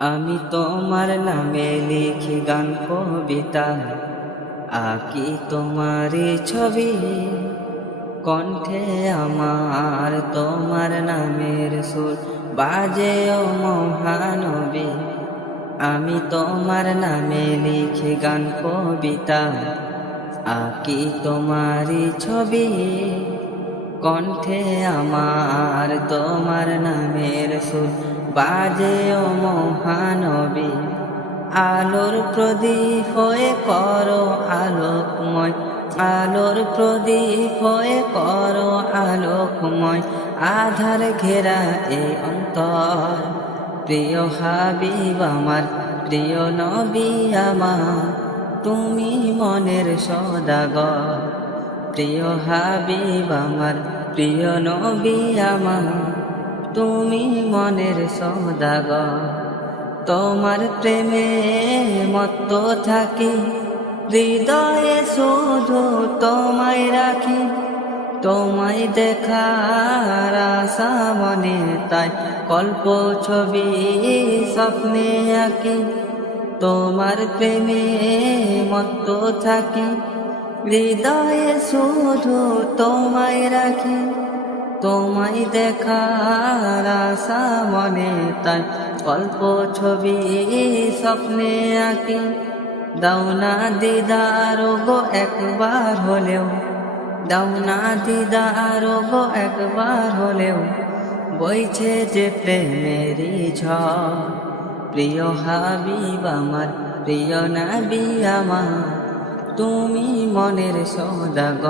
আমি তোমার নামে লিখি গান কবিতা। আকি তোমার ছবি। কণ্ঠে আমার তোমার নামের সুর বাজে ও মহানবী। আমি তোমার নামে লিখি গান কবিতা। আকি তোমার ছবি। কণ্ঠে আমার তোমার নামের সুর বাজে ও মহানবী, আলোর প্রদীপ হয়ে করো আলোকময়, আলোর প্রদীপ হয়ে করো আলোকময়, আধার ঘেরা এই অন্তর। প্রিয় হাবিব আমার, প্রিয় নবী আমার, তুমি মনের সদাগর। প্রিয় হাবিব আমার, প্রিয় নবী আমার তুমি মনের সদাগর। তোমার প্রেমে মত্ত থাকি, হৃদয়ে শুধু তোমায় রাখি। তোমায় দেখার আশা মনে, তাই কল্প ছবি, স্বপ্নে আঁকি। তোমার প্রেমে মত্ত থাকি, হৃদয়ে শুধু তোমায় রাখি। তোমায় দেখার আশা মনে, তাই অল্প ছবি স্বপ্নে আঁকি। দাওনা দিদার গো একবার হলেও। দাওনা দিদার গো একবার হলেও। বইছে যে প্রেমেরই ঝড়। প্রিয় হাবিব আমার, প্রিয় নাবি আমার, তুমি মনের সৌদাগ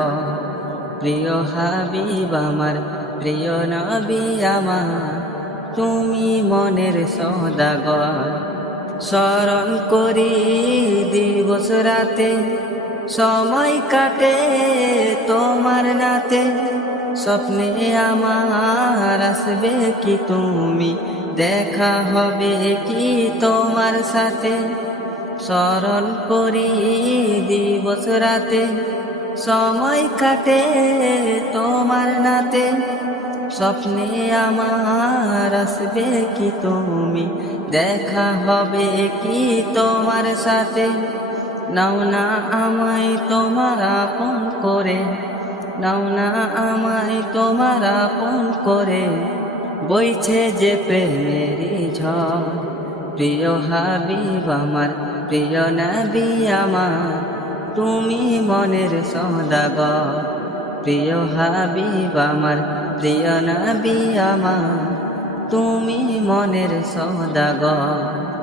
প্রিয় হাবিব আমার প্রিয় নবী আমার, তুমি মনের সদাগর। স্মরণ করি দিবস রাতে, সময় কাটে তোমার নাতে। স্বপ্নে আমার আসবে কি তুমি, দেখা হবে কি তোমার সাথে। স্মরণ করি দিবস রাতে সময় কাটে তোমার নাতে। স্বপ্নে আমার আসবে কি তুমি? দেখা হবে কি তোমার সাথে? নাও না আমায় তোমার আপন করে। নাও না আমায় তোমার আপন করে। বইছে যে প্রেমেরই ঝড়। প্রিয় হাবিব আমার, প্রিয় নবী আমার। তুমি মনের সদাগর। প্রিয় হাবিব আমার প্রিয় নবী আমার তুমি মনের সদাগর।